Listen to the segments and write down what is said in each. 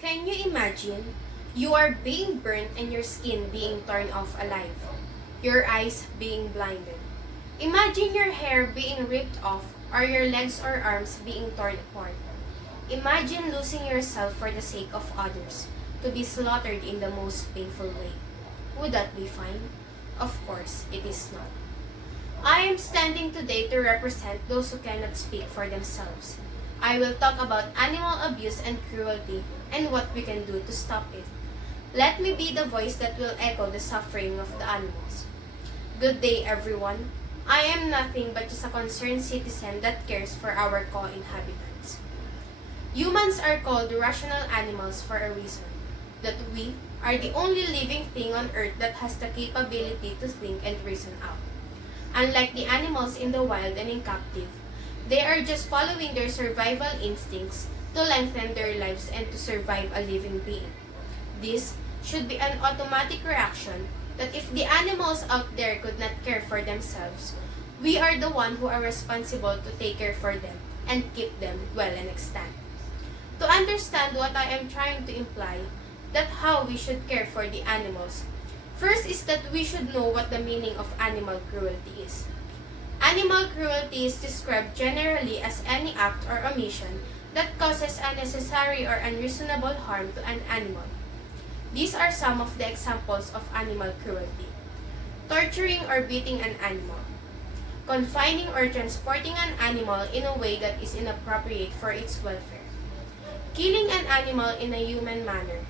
Can you imagine? You are being burnt and your skin being torn off alive. Your eyes being blinded. Imagine your hair being ripped off or your legs or arms being torn apart. Imagine losing yourself for the sake of others, to be slaughtered in the most painful way. Would that be fine? Of course, it is not. I am standing today to represent those who cannot speak for themselves. I will talk about animal abuse and cruelty and what we can do to stop it. Let me be the voice that will echo the suffering of the animals. Good day, everyone. I am nothing but just a concerned citizen that cares for our co-inhabitants. Humans are called rational animals for a reason, that we are the only living thing on earth that has the capability to think and reason out. Unlike the animals in the wild and in captive, they are just following their survival instincts to lengthen their lives and to survive a living being. This should be an automatic reaction that if the animals out there could not care for themselves, we are the one who are responsible to take care for them and keep them well and extant. To understand what I am trying to imply, that how we should care for the animals, first is that we should know what the meaning of animal cruelty is. Animal cruelty is described generally as any act or omission that causes unnecessary or unreasonable harm to an animal. These are some of the examples of animal cruelty: torturing or beating an animal, confining or transporting an animal in a way that is inappropriate for its welfare, killing an animal in a human manner,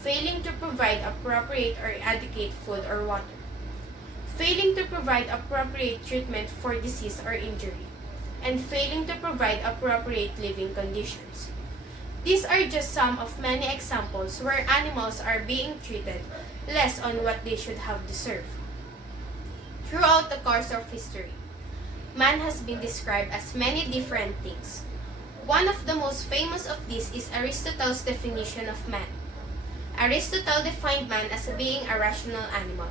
failing to provide appropriate or adequate food or water, failing to provide appropriate treatment for disease or injury, and failing to provide appropriate living conditions. These are just some of many examples where animals are being treated less on what they should have deserved. Throughout the course of history, man has been described as many different things. One of the most famous of these is Aristotle's definition of man. Aristotle defined man as being a rational animal.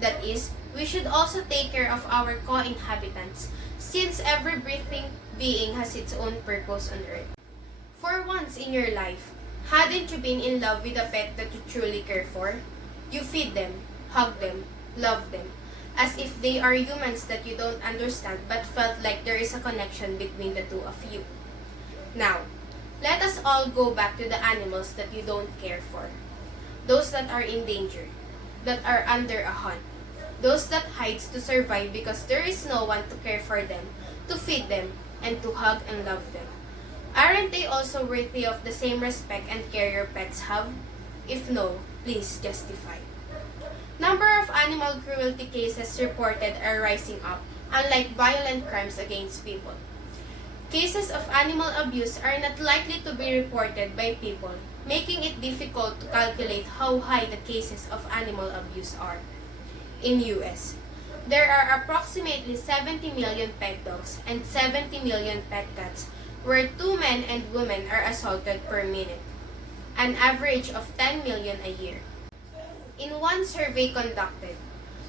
That is, we should also take care of our co-inhabitants, since every breathing being has its own purpose on earth. For once in your life, hadn't you been in love with a pet that you truly care for? You feed them, hug them, love them, as if they are humans that you don't understand but felt like there is a connection between the two of you. Now, let us all go back to the animals that you don't care for. Those that are in danger, that are under a hunt, those that hides to survive because there is no one to care for them, to feed them, and to hug and love them. Aren't they also worthy of the same respect and care your pets have? If no, please justify. Number of animal cruelty cases reported are rising up, unlike violent crimes against people. Cases of animal abuse are not likely to be reported by people, making it difficult to calculate how high the cases of animal abuse are. In US, there are approximately 70 million pet dogs and 70 million pet cats, where 2 men and women are assaulted per minute, an average of 10 million a year. In one survey conducted,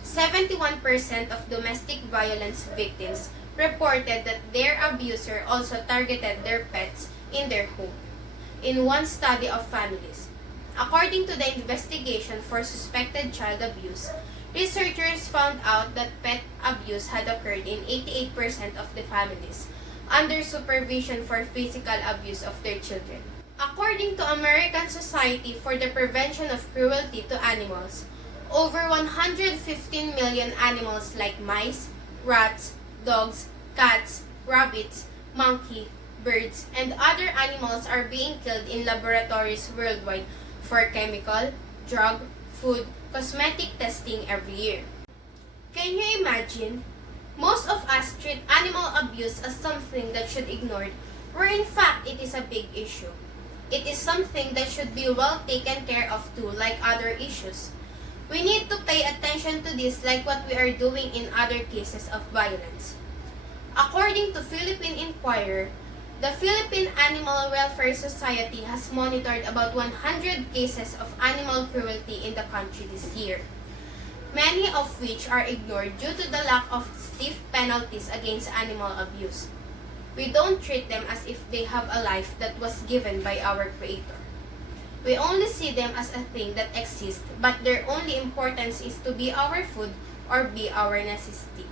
71% of domestic violence victims reported that their abuser also targeted their pets in their home. In one study of families, according to the investigation for suspected child abuse, researchers found out that pet abuse had occurred in 88% of the families under supervision for physical abuse of their children. According to American Society for the Prevention of Cruelty to Animals, over 115 million animals like mice, rats, dogs, cats, rabbits, monkey, birds, and other animals are being killed in laboratories worldwide for chemical, drug, food, cosmetic testing every year. Can you imagine? Most of us treat animal abuse as something that should be ignored, where in fact it is a big issue. It is something that should be well taken care of too, like other issues. We need to pay attention to this like what we are doing in other cases of violence. According to Philippine Inquirer, the Philippine Animal Welfare Society has monitored about 100 cases of animal cruelty in the country this year, many of which are ignored due to the lack of stiff penalties against animal abuse. We don't treat them as if they have a life that was given by our Creator. We only see them as a thing that exists, but their only importance is to be our food or be our necessity.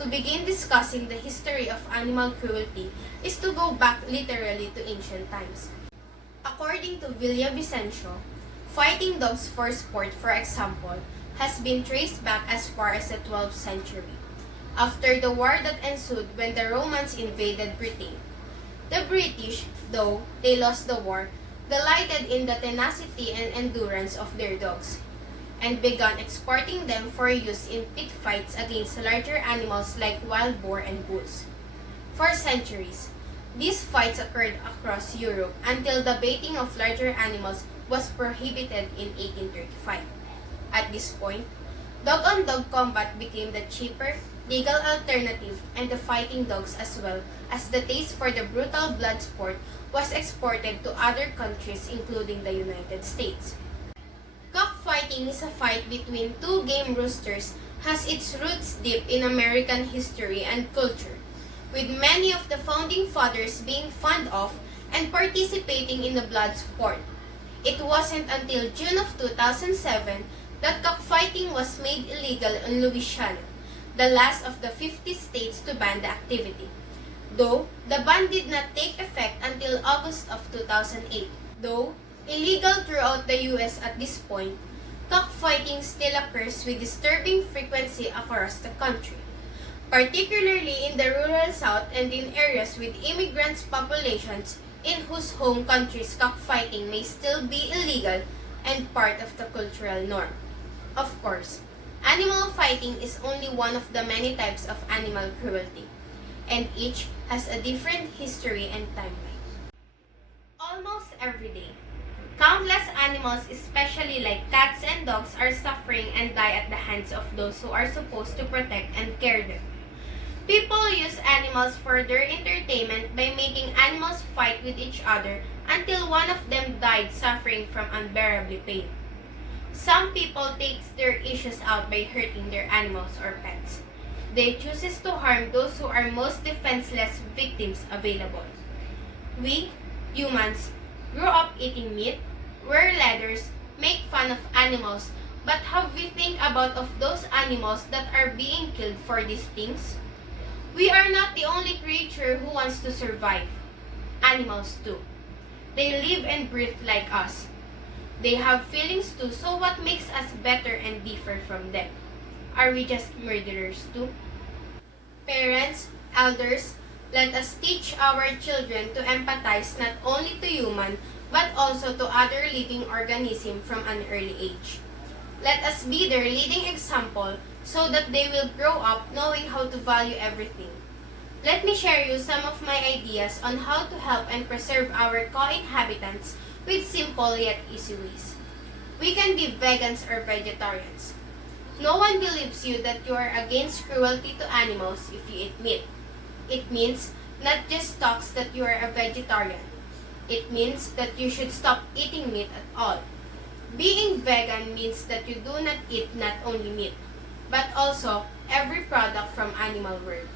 To begin discussing the history of animal cruelty is to go back literally to ancient times. According to Villavicencio, fighting dogs for sport, for example, has been traced back as far as the 12th century, after the war that ensued when the Romans invaded Britain. The British, though they lost the war, delighted in the tenacity and endurance of their dogs, and began exporting them for use in pit fights against larger animals like wild boar and bulls. For centuries, these fights occurred across Europe until the baiting of larger animals was prohibited in 1835. At this point, dog-on-dog combat became the cheaper, legal alternative, and the fighting dogs, as well as the taste for the brutal blood sport, was exported to other countries including the United States. Cockfighting is a fight between two game roosters, has its roots deep in American history and culture, with many of the founding fathers being fond of and participating in the blood sport. It wasn't until June of 2007 that cockfighting was made illegal in Louisiana, the last of the 50 states to ban the activity, though the ban did not take effect until August of 2008. Though illegal throughout the US at this point, cockfighting still occurs with disturbing frequency across the country, particularly in the rural South and in areas with immigrant populations in whose home countries cockfighting may still be illegal and part of the cultural norm. Of course, animal fighting is only one of the many types of animal cruelty, and each has a different history and timeline. Almost every day, countless animals, especially like cats and dogs, are suffering and die at the hands of those who are supposed to protect and care them. People use animals for their entertainment by making animals fight with each other until one of them died suffering from unbearable pain. Some people take their issues out by hurting their animals or pets. They choose to harm those who are most defenseless victims available. We, humans, grew up eating meat, wear leathers, make fun of animals, but have we think about of those animals that are being killed for these things? We are not the only creature who wants to survive. Animals too. They live and breathe like us. They have feelings too, so what makes us better and differ from them? Are we just murderers too? Parents, elders, let us teach our children to empathize not only to human, but also to other living organisms from an early age. Let us be their leading example so that they will grow up knowing how to value everything. Let me share you some of my ideas on how to help and preserve our co-inhabitants with simple yet easy ways. We can be vegans or vegetarians. No one believes you that you are against cruelty to animals if you eat meat. It means not just talks that you are a vegetarian. It means that you should stop eating meat at all. Being vegan means that you do not eat not only meat, but also every product from animal world.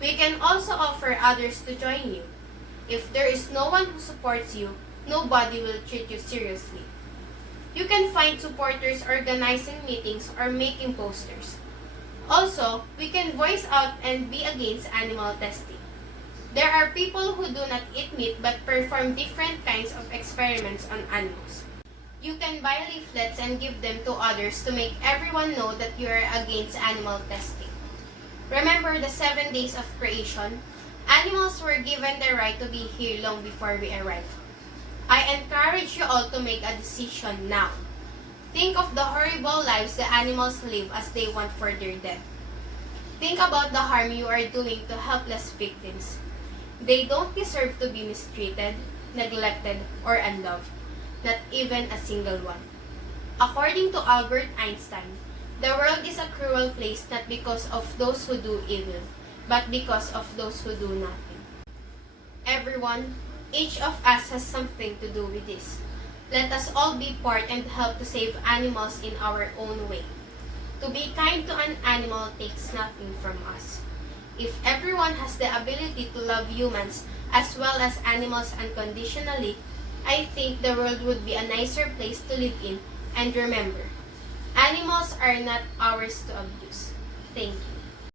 We can also offer others to join you. If there is no one who supports you, nobody will treat you seriously. You can find supporters organizing meetings or making posters. Also, we can voice out and be against animal testing. There are people who do not eat meat but perform different kinds of experiments on animals. You can buy leaflets and give them to others to make everyone know that you are against animal testing. Remember the 7 days of creation? Animals were given the right to be here long before we arrived. I encourage you all to make a decision now. Think of the horrible lives the animals live as they want for their death. Think about the harm you are doing to helpless victims. They don't deserve to be mistreated, neglected, or unloved. Not even a single one. According to Albert Einstein, the world is a cruel place not because of those who do evil, but because of those who do nothing. Everyone, each of us has something to do with this. Let us all be part and help to save animals in our own way. To be kind to an animal takes nothing from us. If everyone has the ability to love humans as well as animals unconditionally, I think the world would be a nicer place to live in. And remember, animals are not ours to abuse. Thank you.